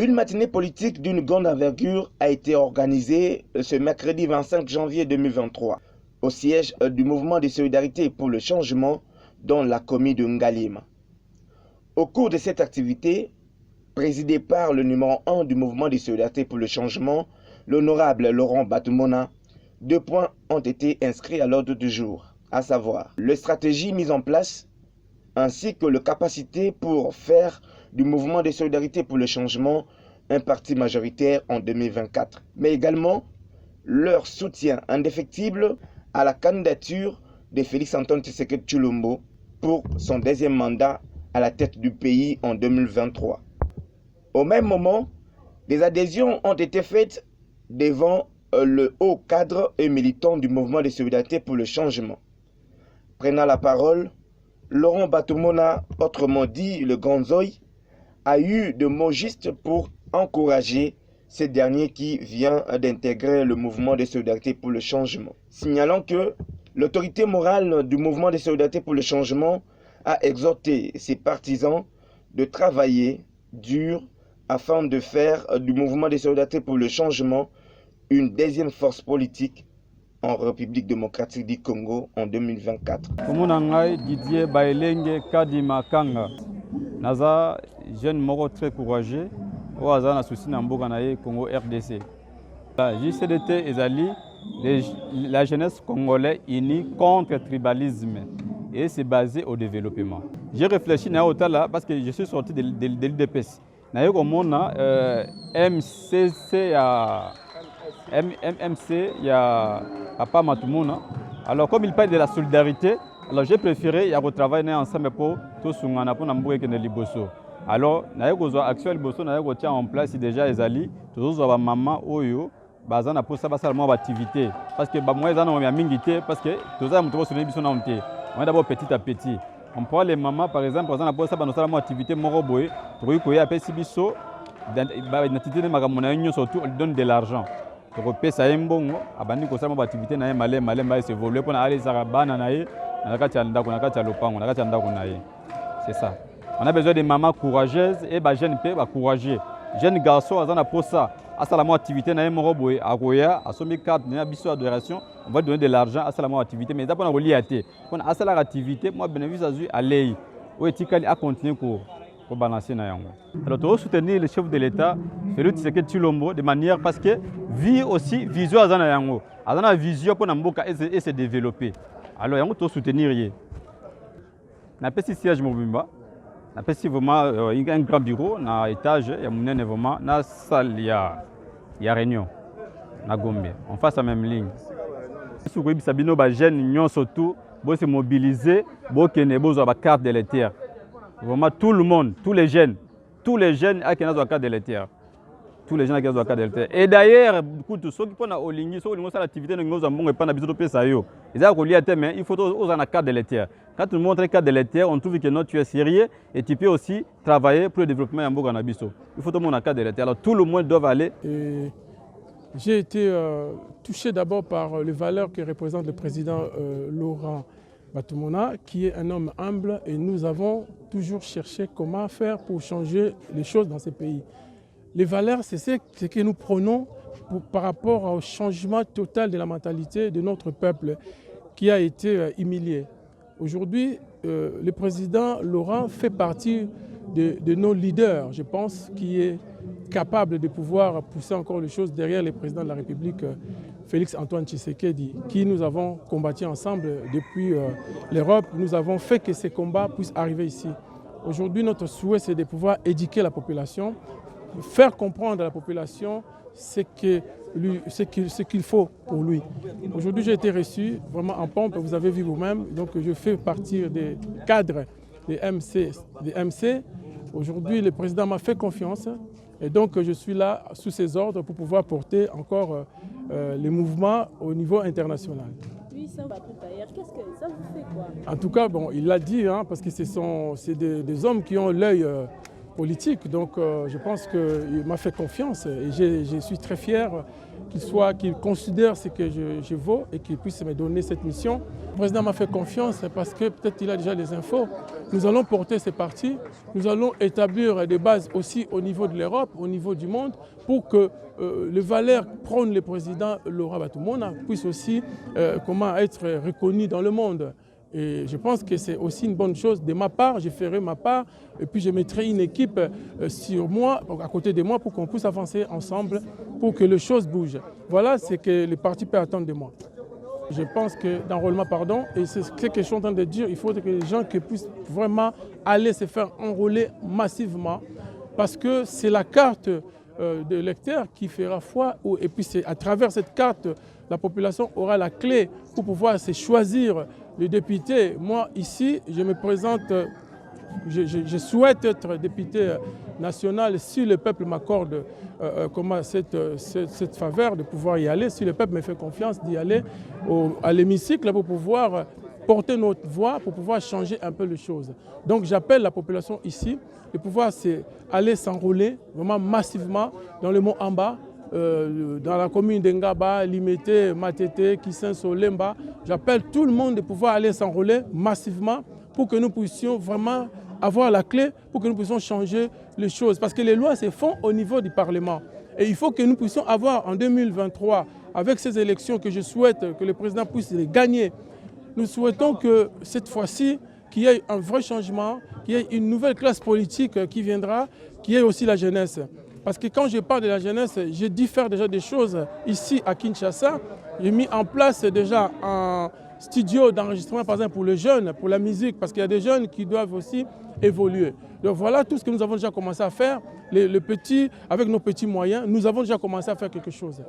Une matinée politique d'une grande envergure a été organisée ce mercredi 25 janvier 2023 au siège du mouvement de solidarité pour le changement dans la commune de Ngalima. Au cours de cette activité, présidée par le numéro 1 du mouvement de solidarité pour le changement, l'honorable Laurent Batumona, 2 points ont été inscrits à l'ordre du jour, à savoir la stratégie mise en place ainsi que la capacité pour faire du mouvement de solidarité pour le changement un parti majoritaire en 2024, mais également leur soutien indéfectible à la candidature de Félix Antoine Tshisekedi Tshilombo pour son 2e mandat à la tête du pays en 2023. Au même moment, des adhésions ont été faites devant le haut cadre et militant du mouvement de solidarité pour le changement. Prenant la parole, Laurent Batumona, autrement dit le Grand Zoï, a eu de mots justes pour encourager ce dernier qui vient d'intégrer le mouvement de solidarité pour le changement, signalant que l'autorité morale du mouvement de solidarité pour le changement a exhorté ses partisans de travailler dur afin de faire du mouvement de solidarité pour le changement une 2e force politique en République démocratique du Congo en 2024. Didier Baelenge Kadima Kanga, naza jeune moro très courageux, au hasard na souci na mboka na Congo RDC. La JCDT ezali la jeunesse congolaise unie contre le tribalisme et c'est basé au développement. J'ai réfléchi na otala parce que je suis sorti de l'UDPS. Na yo komona MCC ya Papa Matumona. Alors comme il parle de la solidarité, alors j'ai préféré retravailler ensemble pour tout sungana pour n'ambouer que ne liboso. Alors na yo action liboso na yo tient en place déjà ezali tous ba maman oyo bazana pour ça basala mo activité parce que ba moi ezana mo mingité parce que tous ça muto sonner biso na onté. On est d'abord petit à petit. On prend les mamans par exemple bazana pour ça ba no sala mo activité moko boy to ko ya pesi biso ba identité de makamona nyo surtout donne de l'argent. Repesa mbongo abandi ko sala mo activité na malé ba se évoluer pour na aller zarabana na ye na kati ya ndako na kati ya lopango na kati ya ndako na ye. C'est ça. On a besoin de mamans courageuses et de jeunes pères courageux. Jeunes garçons, ils ont pour ça. À la activité, on a une à sommer carte, on a une adoration, on va donner de l'argent à la activité. Mais d'abord, on a relié à terre. On a la activité, moi, bénéfice à l'aide. Ou est-il à continuer pour balancer na yango. Alors, tu soutenir le chef de l'État, Félix Tshisekedi Tshilombo, de manière parce que vie aussi, vision à na yango. À la vision pour n'amboka et se développer. Alors, yango tu soutenir. Na petit siège mobimba. C'est vraiment un grand bureau, un étage, il y a vraiment une salle, il y a réunion, na Gombe. On fait la même ligne. Si vous avez des jeunes, surtout, vous se mobiliser, vous avez une carte de l'éther. Vraiment tout le monde, tous les jeunes ont une carte de l'éther. Tous les gens qui ont une carte de l'éther. Et d'ailleurs, ceux qui font l'activité, ils il faut avoir une carte de l'éther. Quand tu montres une carte de l'éther, on trouve que non, tu es sérieux et tu peux aussi travailler pour le développement de Mboka Nabiso. Il faut avoir une carte de l'éther. Alors tout le monde doit aller. J'ai été touché d'abord par les valeurs que représente le président Laurent Batumona, qui est un homme humble, et nous avons toujours cherché comment faire pour changer les choses dans ce pays. Les valeurs, c'est ce que nous prenons par rapport au changement total de la mentalité de notre peuple qui a été humilié. Aujourd'hui, le président Laurent fait partie de nos leaders, je pense, qui est capable de pouvoir pousser encore les choses derrière le président de la République, Félix Antoine Tshisekedi, qui nous avons combattu ensemble depuis l'Europe. Nous avons fait que ces combats puissent arriver ici. Aujourd'hui, notre souhait, c'est de pouvoir éduquer la population, faire comprendre à la population ce qu'il faut pour lui. Aujourd'hui, j'ai été reçu vraiment en pompe, vous avez vu vous-même, donc je fais partie des cadres des MC. Aujourd'hui, le président m'a fait confiance et donc je suis là sous ses ordres pour pouvoir porter encore les mouvements au niveau international. Oui, ça va tout ailleurs. Qu'est-ce que ça vous fait quoi? En tout cas, bon, il l'a dit, hein, parce que c'est des hommes qui ont l'œil politique. Donc je pense qu'il m'a fait confiance et je suis très fier qu'il considère ce que je vaux et qu'il puisse me donner cette mission. Le président m'a fait confiance parce que peut-être qu'il a déjà les infos. Nous allons porter ces partis, nous allons établir des bases aussi au niveau de l'Europe, au niveau du monde, pour que les valeurs prônent le président Laurent Gbagbo puissent aussi être reconnues dans le monde. Et je pense que c'est aussi une bonne chose de ma part, je ferai ma part et puis je mettrai une équipe sur moi, à côté de moi pour qu'on puisse avancer ensemble, pour que les choses bougent. Voilà ce que les partis peuvent attendre de moi. Je pense que d'enrôlement, et c'est ce que je suis en train de dire, il faut que les gens puissent vraiment aller se faire enrôler massivement parce que c'est la carte de l'électeur qui fera foi et puis c'est à travers cette carte, la population aura la clé pour pouvoir se choisir le député. Moi, ici, je me présente, je souhaite être député national si le peuple m'accorde cette faveur de pouvoir y aller, si le peuple me fait confiance d'y aller à l'hémicycle pour pouvoir porter notre voix, pour pouvoir changer un peu les choses. Donc j'appelle la population ici de pouvoir aller s'enrôler vraiment massivement dans le mont Amba, dans la commune d'Engaba, Limete, Matete, Kisenso, Lemba. J'appelle tout le monde de pouvoir aller s'enrôler massivement pour que nous puissions vraiment avoir la clé, pour que nous puissions changer les choses. Parce que les lois se font au niveau du Parlement. Et il faut que nous puissions avoir en 2023, avec ces élections que je souhaite que le président puisse les gagner, nous souhaitons que cette fois-ci, qu'il y ait un vrai changement, qu'il y ait une nouvelle classe politique qui viendra, qu'il y ait aussi la jeunesse. Parce que quand je parle de la jeunesse, j'ai dû faire déjà des choses ici à Kinshasa. J'ai mis en place déjà un studio d'enregistrement, par exemple, pour les jeunes, pour la musique, parce qu'il y a des jeunes qui doivent aussi évoluer. Donc voilà tout ce que nous avons déjà commencé à faire. Les petits, avec nos petits moyens, nous avons déjà commencé à faire quelque chose.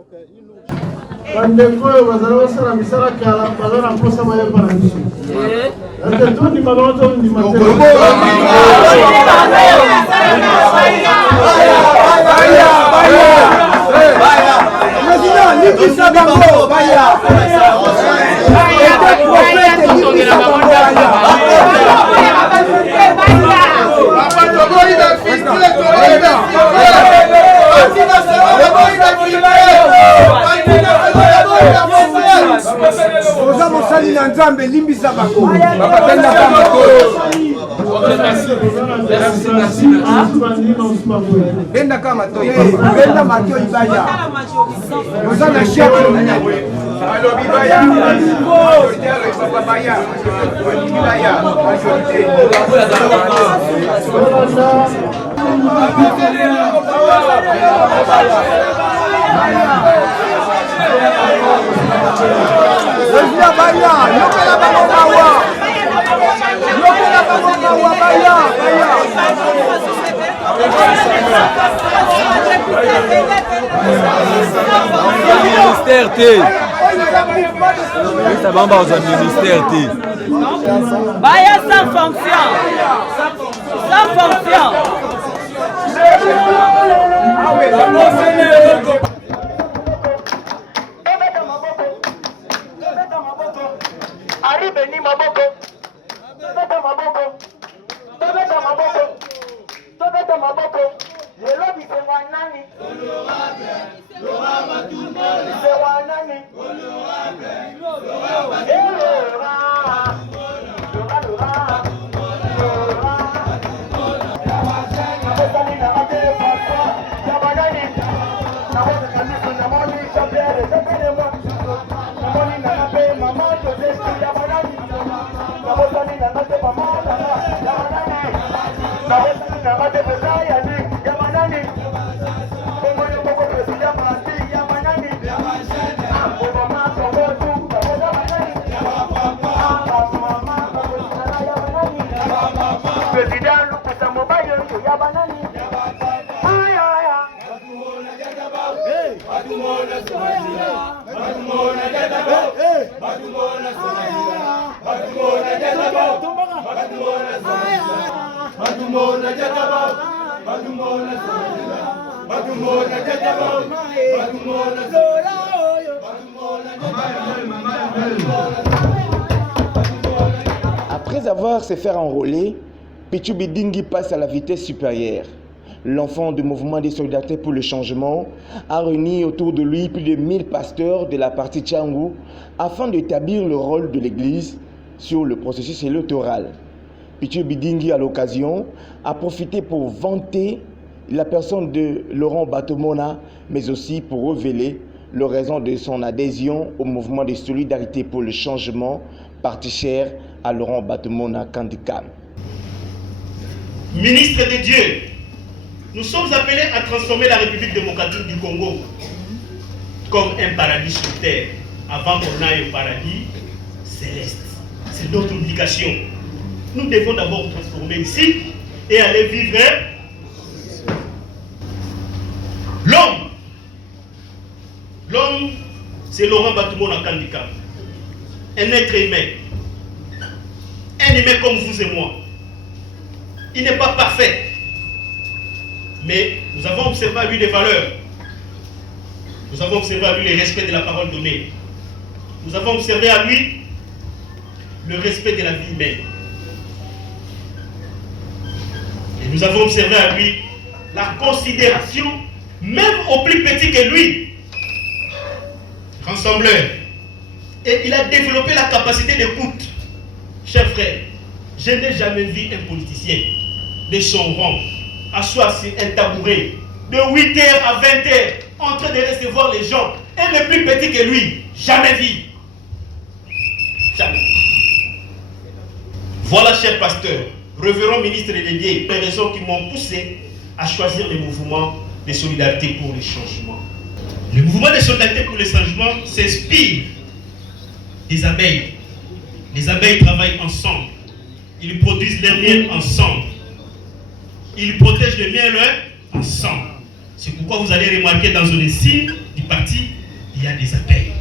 Ministère T. Ça va aux ministères T. Baya sans fonction. Sans fonction. Après avoir se fait enrôler, Pichu Bidingi passe à la vitesse supérieure. L'enfant du mouvement des solidarités pour le changement a réuni autour de lui plus de 1000 pasteurs de la partie Tchangou afin d'établir le rôle de l'Église sur le processus électoral. Pichu Bidingi, à l'occasion, a profité pour vanter la personne de Laurent Batomona, mais aussi pour révéler la raison de son adhésion au mouvement de solidarité pour le changement, parti cher à Laurent Batomona Kandikam. Ministre de Dieu, nous sommes appelés à transformer la République démocratique du Congo comme un paradis sur terre, avant qu'on aille au paradis céleste. C'est notre obligation. Nous devons d'abord transformer ici et aller vivre l'homme. L'homme, c'est Laurent Batomona Kandika. Un être humain. Un humain comme vous et moi. Il n'est pas parfait. Mais nous avons observé à lui des valeurs. Nous avons observé à lui le respect de la parole donnée. Nous avons observé à lui le respect de la vie humaine. Et nous avons observé à lui la considération, même au plus petit que lui. Rassembleur. Et il a développé la capacité d'écoute. Chers frères, je n'ai jamais vu un politicien de son rang asseoir sur un tabouret de 8h à 20h en train de recevoir les gens et le plus petit que lui. Jamais vu. Jamais. Voilà, cher pasteur, révérend ministre dédié, les raisons qui m'ont poussé à choisir le mouvement de solidarité pour le changement. Le mouvement de solidarité pour le changement s'inspire des abeilles. Les abeilles travaillent ensemble. Ils produisent leur miel ensemble. Ils protègent le miel ensemble. C'est pourquoi vous allez remarquer dans un signe du parti, il y a des abeilles.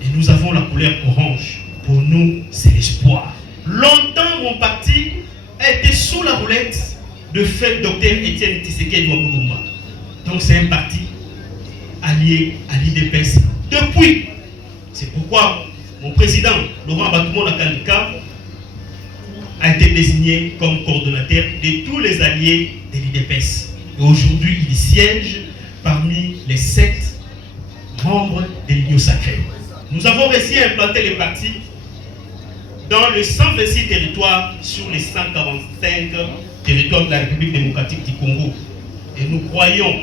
Et nous avons la couleur orange. Pour nous, c'est l'espoir. Longtemps, mon parti a été sous la roulette de feu Dr Étienne Tshisekedi Wamulumba. Donc c'est un parti allié à l'IDPS depuis. C'est pourquoi mon président, Laurent Batomona Kandika, a été désigné comme coordonnateur de tous les alliés de l'IDPS. Et aujourd'hui, il siège parmi les 7 membres de l'Union sacrée. Nous avons réussi à implanter les partis dans les 126 territoires sur les 145 territoires de la République démocratique du Congo. Et nous croyons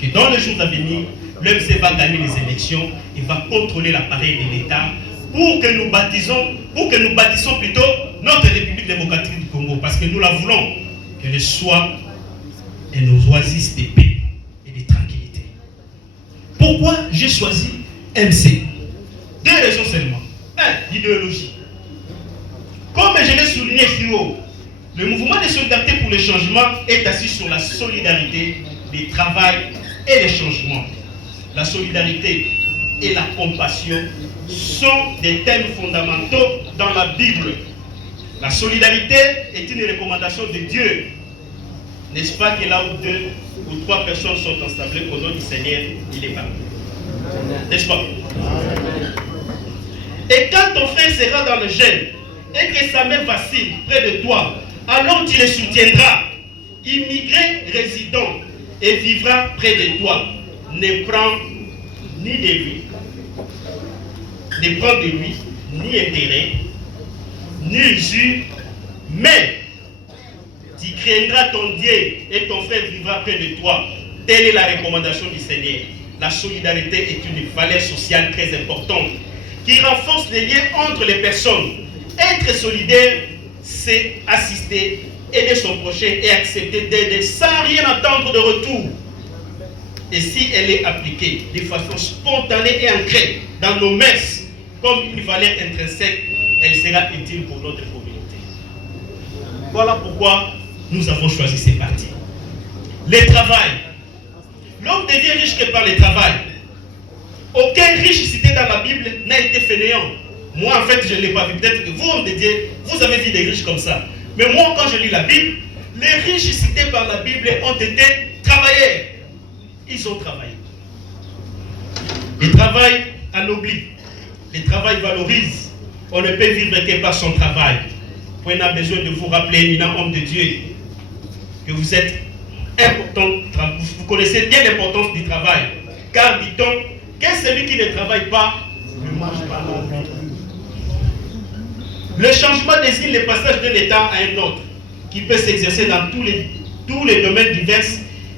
que dans les jours à venir, l'UMC va gagner les élections et va contrôler l'appareil de l'État pour que nous bâtissons plutôt notre République démocratique du Congo, parce que nous la voulons, qu'elle soit et nos oasis de paix et de tranquillité. Pourquoi j'ai choisi MC? 2 raisons seulement. 1, l'idéologie. Comme je l'ai souligné si haut, le mouvement de solidarité pour le changement est assis sur la solidarité, le travail et le changement. La solidarité et la compassion sont des thèmes fondamentaux dans la Bible. La solidarité est une recommandation de Dieu. N'est-ce pas que là où 2 ou 3 personnes sont ensemblées au nom du Seigneur, il est parmi nous. N'est-ce pas? Et quand ton frère sera dans le gêne et que sa main vacille près de toi, alors tu le soutiendras. Immigré résident et vivra près de toi. Ne prends ni de lui, ne prends de lui ni intérêt, ni usure, mais tu craindras ton Dieu et ton frère vivra près de toi. Telle est la recommandation du Seigneur. La solidarité est une valeur sociale très importante qui renforce les liens entre les personnes. Être solidaire, c'est assister, aider son prochain et accepter d'aider sans rien attendre de retour. Et si elle est appliquée de façon spontanée et ancrée dans nos mœurs comme une valeur intrinsèque, elle sera utile pour notre communauté. Voilà pourquoi nous avons choisi ces partis. Le travail. L'homme devient riche que par le travail. Aucun riche cité dans la Bible n'a été fainéant. Moi, en fait, je ne l'ai pas vu. Peut-être que vous, homme de Dieu, vous avez vu des riches comme ça. Mais moi, quand je lis la Bible, les riches cités par la Bible ont été travailleurs. Ils ont travaillé. Le travail anoblit. Le travail valorise. On ne peut vivre que par son travail. On a besoin de vous rappeler, éminent homme de Dieu, que vous êtes Vous connaissez bien l'importance du travail. Car dit-on que celui qui ne travaille pas ne marche pas non plus. Le changement désigne le passage d'un état à un autre, qui peut s'exercer dans tous les domaines divers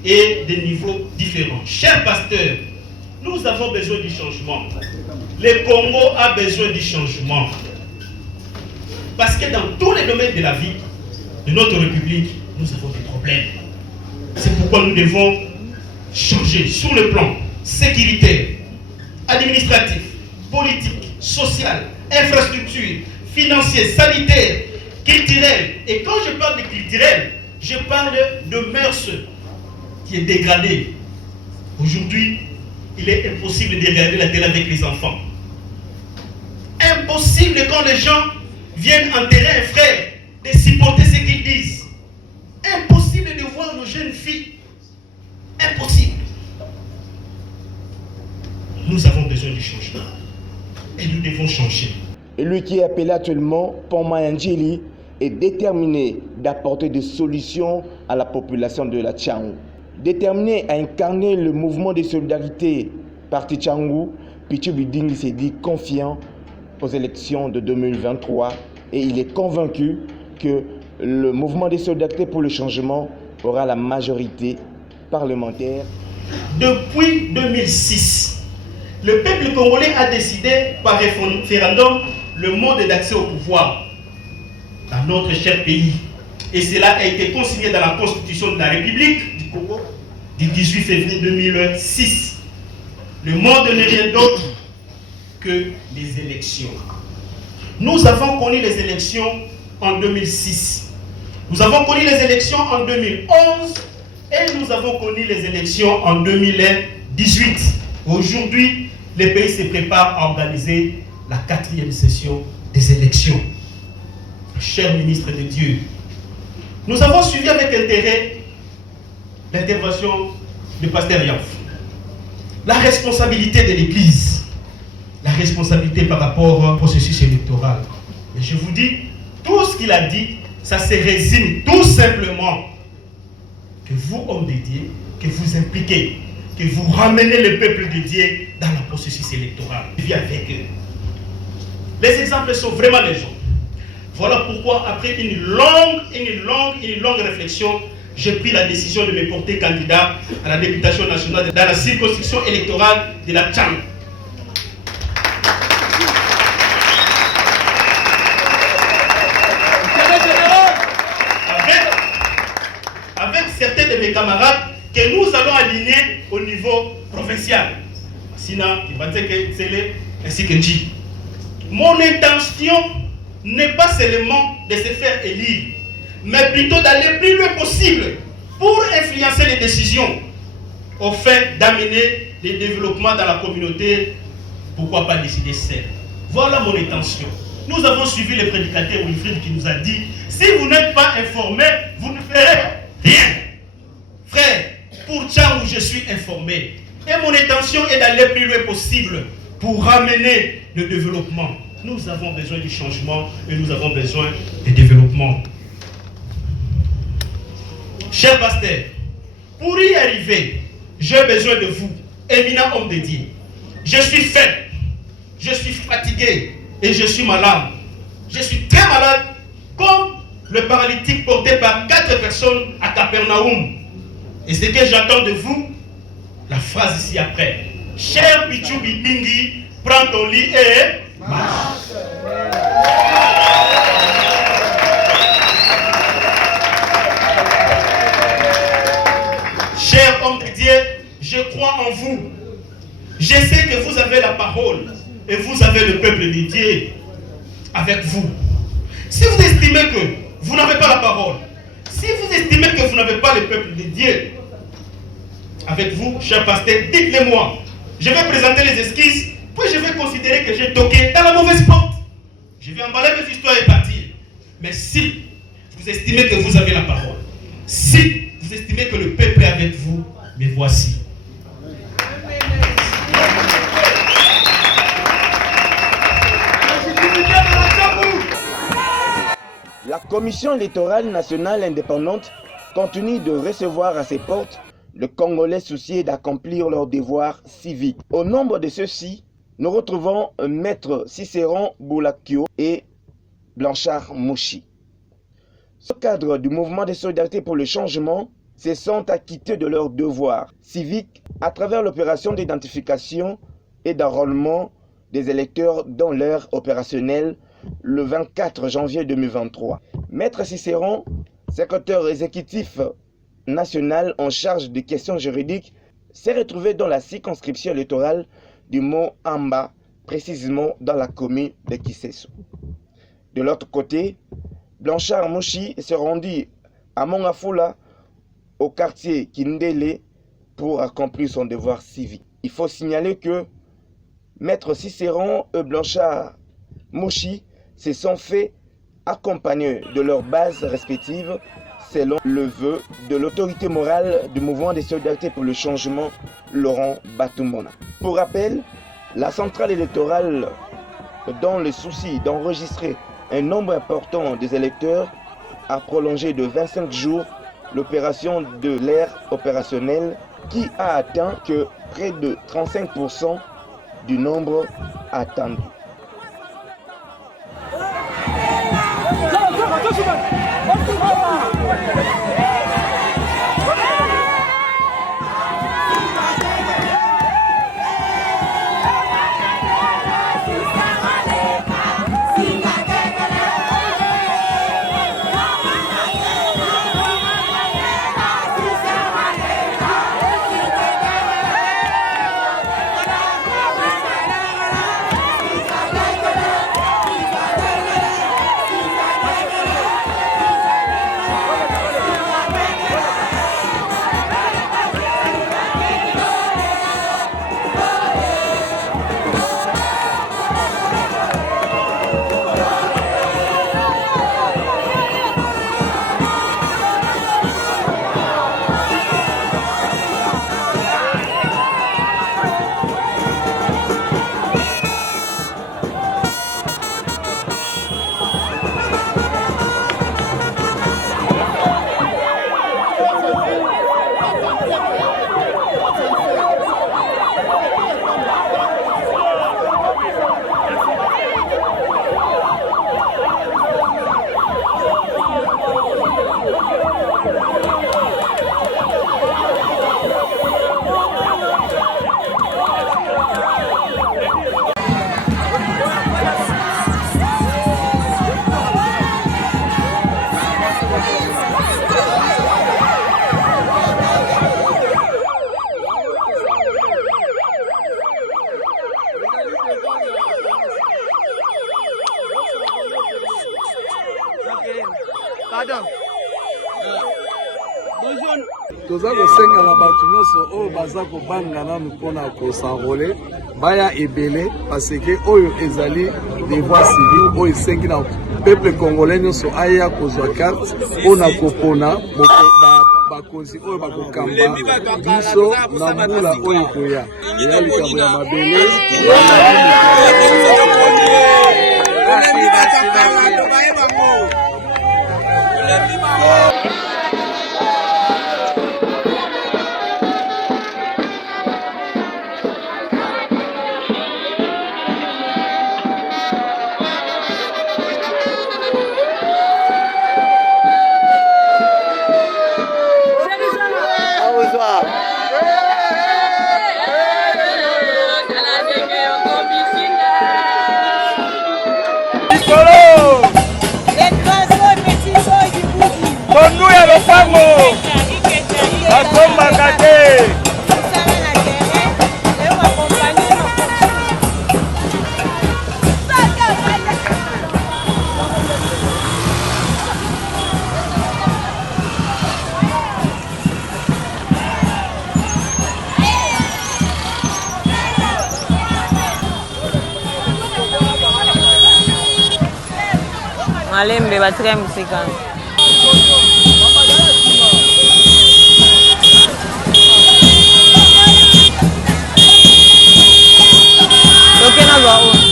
et des niveaux différents. Chers pasteurs, nous avons besoin du changement. Le Congo a besoin du changement. Parce que dans tous les domaines de la vie de notre République, nous avons des problèmes. C'est pourquoi nous devons changer sur le plan sécuritaire, administratif, politique, social, infrastructure, financier, sanitaire, culturel. Et quand je parle de culturel, je parle de mœurs qui est dégradée. Aujourd'hui, il est impossible de regarder la télé avec les enfants. Impossible quand les gens viennent enterrer un frère de supporter ce qu'ils disent. Impossible de voir nos jeunes filles. Impossible. Nous avons besoin du changement. Et nous devons changer. Et lui qui est appelé actuellement Poma Angeli est déterminé d'apporter des solutions à la population de la Tchangou. Déterminé à incarner le mouvement de solidarité Parti Tchangou, Pichu Bidingi s'est dit confiant aux élections de 2023 et il est convaincu que le mouvement de solidarité pour le changement aura la majorité parlementaire. Depuis 2006, le peuple congolais a décidé par référendum le mode d'accès au pouvoir dans notre cher pays. Et cela a été consigné dans la Constitution de la République du Congo du 18 février 2006. Le monde n'est rien d'autre que les élections. Nous avons connu les élections en 2006. Nous avons connu les élections en 2011 et nous avons connu les élections en 2018. Aujourd'hui, le pays se prépare à organiser la 4e session des élections. Cher ministre de Dieu, nous avons suivi avec intérêt l'intervention du pasteur Yanf. La responsabilité de l'Église, la responsabilité par rapport au processus électoral. Et je vous dis, tout ce qu'il a dit, ça se résume tout simplement que vous, hommes de Dieu, que vous impliquez, que vous ramenez le peuple de Dieu dans le processus électoral. Viens avec eux. Les exemples sont vraiment légion. Voilà pourquoi, après une longue réflexion, j'ai pris la décision de me porter candidat à la députation nationale dans la circonscription électorale de la Tchang. Avec certains de mes camarades que nous allons aligner au niveau provincial. Sina, ainsi que Nji. Mon intention n'est pas seulement de se faire élire, mais plutôt d'aller plus loin possible pour influencer les décisions au fait d'amener les développements dans la communauté, pourquoi pas décider seul. Voilà mon intention. Nous avons suivi le prédicateur Wilfried qui nous a dit, si vous n'êtes pas informé, vous ne ferez rien. Frère, pour Tchangou, je suis informé. Et mon intention est d'aller plus loin possible pour ramener le développement. Nous avons besoin du changement et nous avons besoin de développement. Chers pasteurs, pour y arriver, j'ai besoin de vous, éminents hommes de Dieu. Je suis faible, je suis fatigué et je suis malade. Je suis très malade, comme le paralytique porté par 4 personnes à Capernaum. Et ce que j'attends de vous, la phrase ici après. Cher Pichu Bidingi, prends ton lit et marche. Cher homme de Dieu, je crois en vous. Je sais que vous avez la parole et vous avez le peuple de Dieu avec vous. Si vous estimez que vous n'avez pas la parole, si vous estimez que vous n'avez pas le peuple de Dieu avec vous, cher pasteur, dites-le-moi. Je vais présenter les esquisses, puis je vais considérer que j'ai toqué dans la mauvaise porte. Je vais emballer mes histoires et partir. Mais si vous estimez que vous avez la parole, si vous estimez que le peuple est avec vous, me voici. La Commission électorale nationale indépendante continue de recevoir à ses portes le Congolais souciés d'accomplir leurs devoirs civiques. Au nombre de ceux-ci, nous retrouvons Maître Cicéron Boulakio et Blanchard Mouchi. Ce cadre du mouvement de solidarité pour le changement se sont acquittés de leurs devoirs civiques à travers l'opération d'identification et d'enrôlement des électeurs dans l'heure opérationnelle le 24 janvier 2023. Maître Cicéron, secrétaire exécutif national en charge des questions juridiques, s'est retrouvé dans la circonscription électorale du Mont Amba, précisément dans la commune de Kisesso. De l'autre côté, Blanchard Mouchi se rendit à Mongafula, au quartier Kindele, pour accomplir son devoir civique. Il faut signaler que Maître Cicéron et Blanchard Mouchi se sont fait accompagner de leurs bases respectives selon le vœu de l'autorité morale du mouvement de solidarité pour le changement, Laurent Batumona. Pour rappel, la centrale électorale, dans le souci d'enregistrer un nombre important des électeurs, a prolongé de 25 jours l'opération de l'ère opérationnelle qui a atteint que près de 35% du nombre attendu. toza kosengela bato nyonso oyo baza kobanga nanu mpona kosanrole baya ebele parce que oyo ezali devoir civil oyo esengi na peuple congolais nyonso aya kozwa carte mpona kopona bakonzi oyo bakokamba biso na mbula oyo koya eya likambo ya mabele Malembe batika musika. Tokena lwao.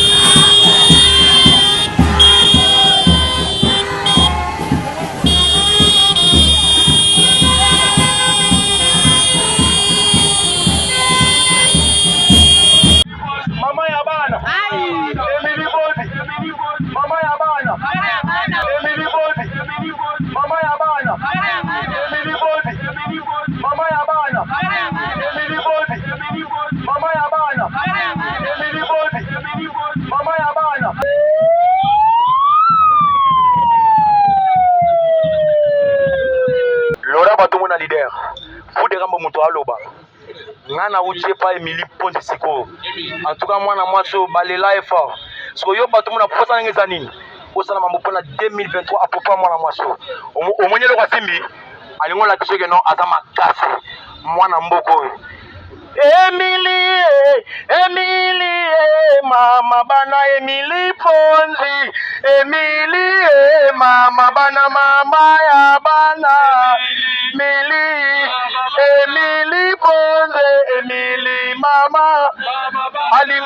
bato mona leader pour de rambo moto aloba ngana uche pa Emily Ponzi siko en tout cas mwana mwaso balela effort so yo bato mona posa ngeza nini osala mambo pona 2023 apopa mwana mwaso omonyelo kwa simbi alingo la tisheke no azama kasi mwana mboko Emily mama bana Emily Ponzi Emily mama bana mama ya bana Emily Ponzi Emily mama